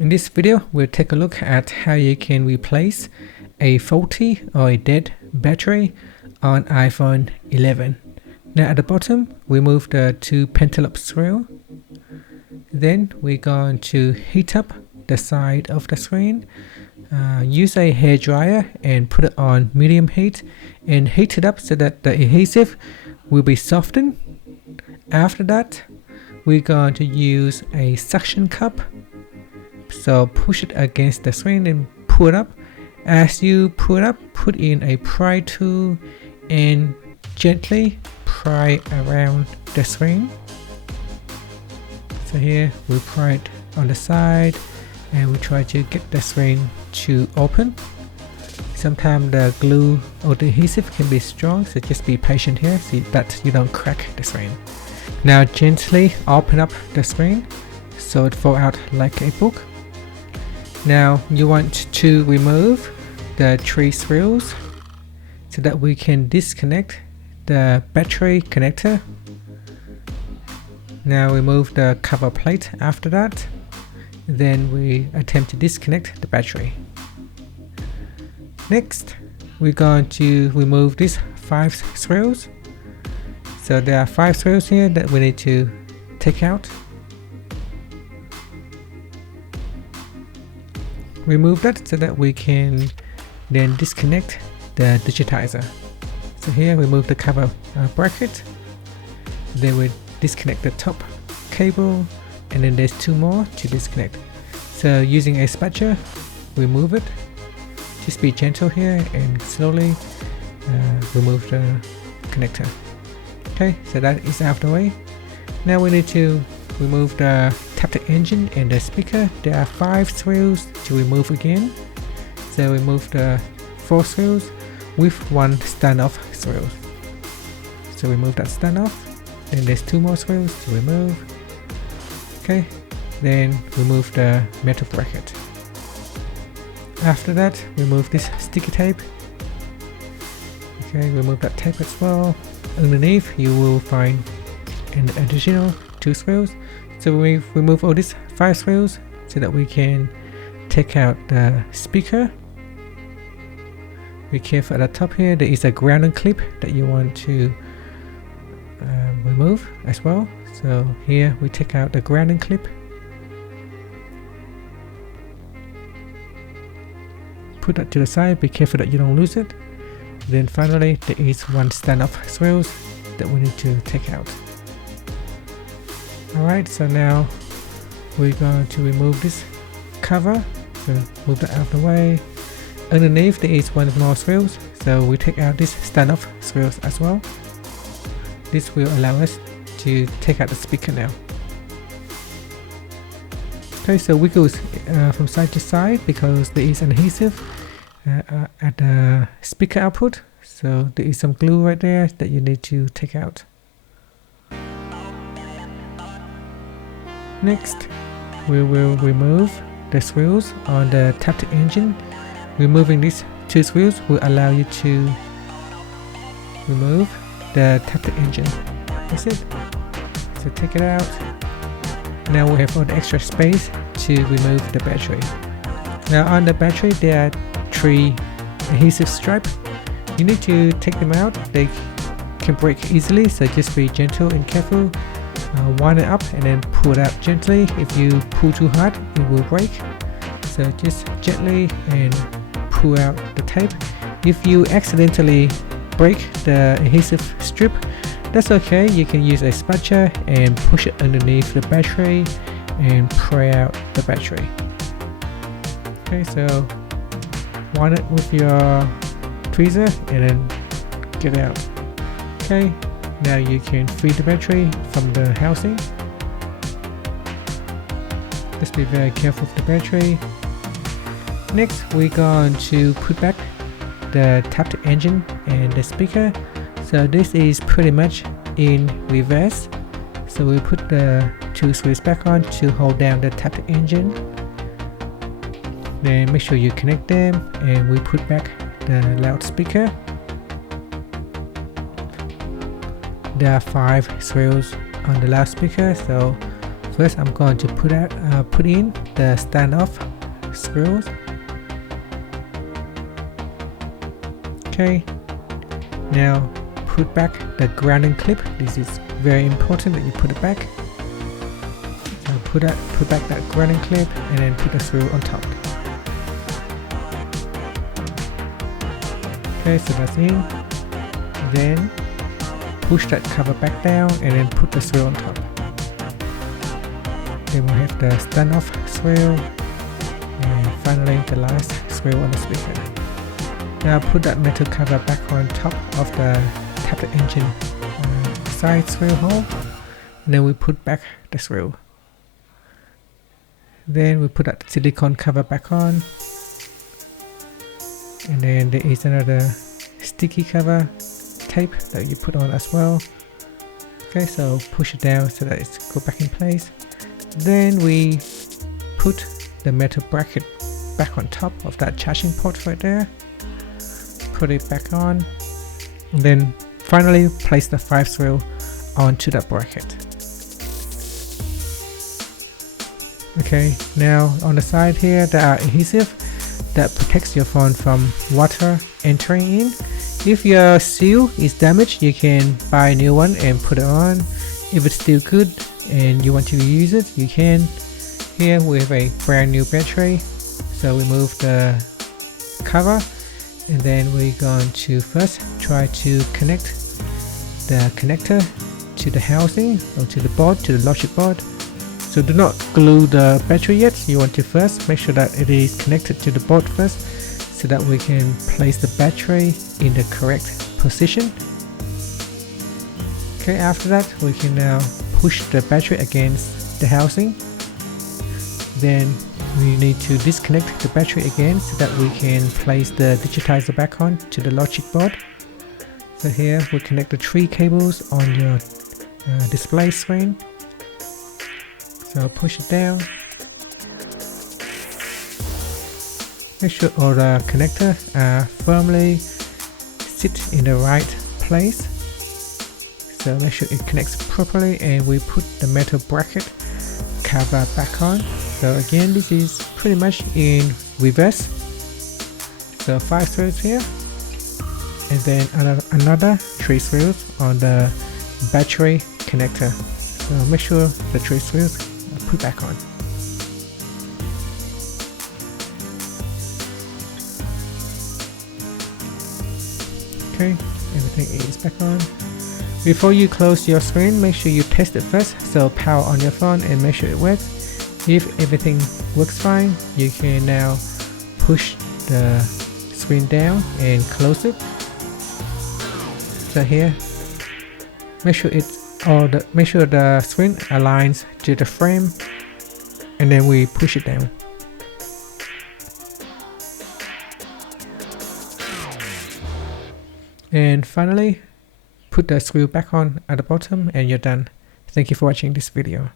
In this video, we'll take a look at how you can replace a faulty or a dead battery on iPhone 11. Now at the bottom, remove the two pentalobe rail. Then we're going to heat up the side of the screen. Use a hairdryer and put it on medium heat and heat it up so that the adhesive will be softened. After that, we're going to use a suction cup. So push it against the screen and pull it up. As you pull it up, put in a pry tool and gently pry around the screen. So here we pry it on the side and we try to get the screen to open. Sometimes the glue or the adhesive can be strong, so just be patient here so that you don't crack the screen. Now gently open up the screen so it falls out like a book. Now you want to remove the three screws so that we can disconnect the battery connector. Now remove the cover plate after that. Then we attempt to disconnect the battery. Next, we're going to remove these 5 screws. So there are 5 screws here that we need to take out. Remove that so that we can then disconnect the digitizer. So here remove the cover bracket, then we disconnect the top cable, and then there's 2 more to disconnect. So using a spatula, remove it. Just be gentle here and slowly remove the connector. Okay, so that is out of the way. Now we need to remove the tap engine and the speaker. There are 5 screws to remove again. So remove the 4 screws with 1 standoff screw. So remove that standoff. Then there's 2 more screws to remove. Okay, then remove the metal bracket. After that, remove this sticky tape. Okay, remove that tape as well. Underneath, you will find an additional 2 screws. So we remove all these 5 screws so that we can take out the speaker. Be careful at the top here, there is a grounding clip that you want to remove as well. So here we take out the grounding clip. Put that to the side, be careful that you don't lose it. Then finally there is 1 standoff screws that we need to take out. Alright, so now we're going to remove this cover. So move that out of the way. Underneath there is 1 more screws, so we take out this standoff screws as well. This will allow us to take out the speaker now. Okay, so wiggles from side to side because there is an adhesive at the speaker output. So there is some glue right there that you need to take out. Next, we will remove the screws on the tapped engine. Removing these 2 screws will allow you to remove the tapped engine. That's it. So take it out. Now we have all the extra space to remove the battery. Now on the battery there are 3 adhesive stripes. You need to take them out. They can break easily, so just be gentle and careful. Wind it up and then pull it out gently. If you pull too hard, it will break. So just gently and pull out the tape. If you accidentally break the adhesive strip, that's okay. You can use a spatula and push it underneath the battery and pry out the battery. Okay, so wind it with your tweezer and then get it out. Okay, now you can free the battery from the housing. Just be very careful with the battery. Next, we're going to put back the tapped engine and the speaker. So this is pretty much in reverse. So we put the 2 screws back on to hold down the tapped engine. Then make sure you connect them and we put back the loudspeaker. There are 5 screws on the loudspeaker, so First I'm going to put in the standoff screws. Okay, now put back the grounding clip. This is very important that you put it back. So put back that grounding clip and then put the screw on top. Okay, so that's in. Then push that cover back down and then put the screw on top. Then we have the standoff screw and finally the last screw on the speaker. Now put that metal cover back on top of the tapped engine side screw hole, and then we put back the screw. Then we put that silicone cover back on, and then there is another sticky cover tape that you put on as well. Okay, so push it down so that it's go back in place. Then we put the metal bracket back on top of that charging port right there. Put it back on, and then finally place the 5 screw onto that bracket. Okay, now on the side here there are adhesive that protects your phone from water entering in. If your seal is damaged, you can buy a new one and put it on. If it's still good and you want to use it, you can. Here we have a brand new battery, so we move the cover, and then we're going to first try to connect the connector to the housing or to the board, to the logic board. So do not glue the battery yet. You want to first make sure that it is connected to the board first, so that we can place the battery in the correct position. Okay, after that we can now push the battery against the housing. Then we need to disconnect the battery again so that we can place the digitizer back on to the logic board. So here we connect the 3 cables on your display screen. So push it down. Make sure all the connectors are firmly sit in the right place. So make sure it connects properly, and we put the metal bracket cover back on. So again, this is pretty much in reverse. So 5 screws here, and then another 3 screws on the battery connector. So make sure the 3 screws are put back on. Okay, everything is back on. Before you close your screen, make sure you test it first. So power on your phone and make sure it works. If everything works fine, you can now push the screen down and close it. So here, make sure the screen aligns to the frame, and then we push it down. And finally, put the screw back on at the bottom, and you're done. Thank you for watching this video.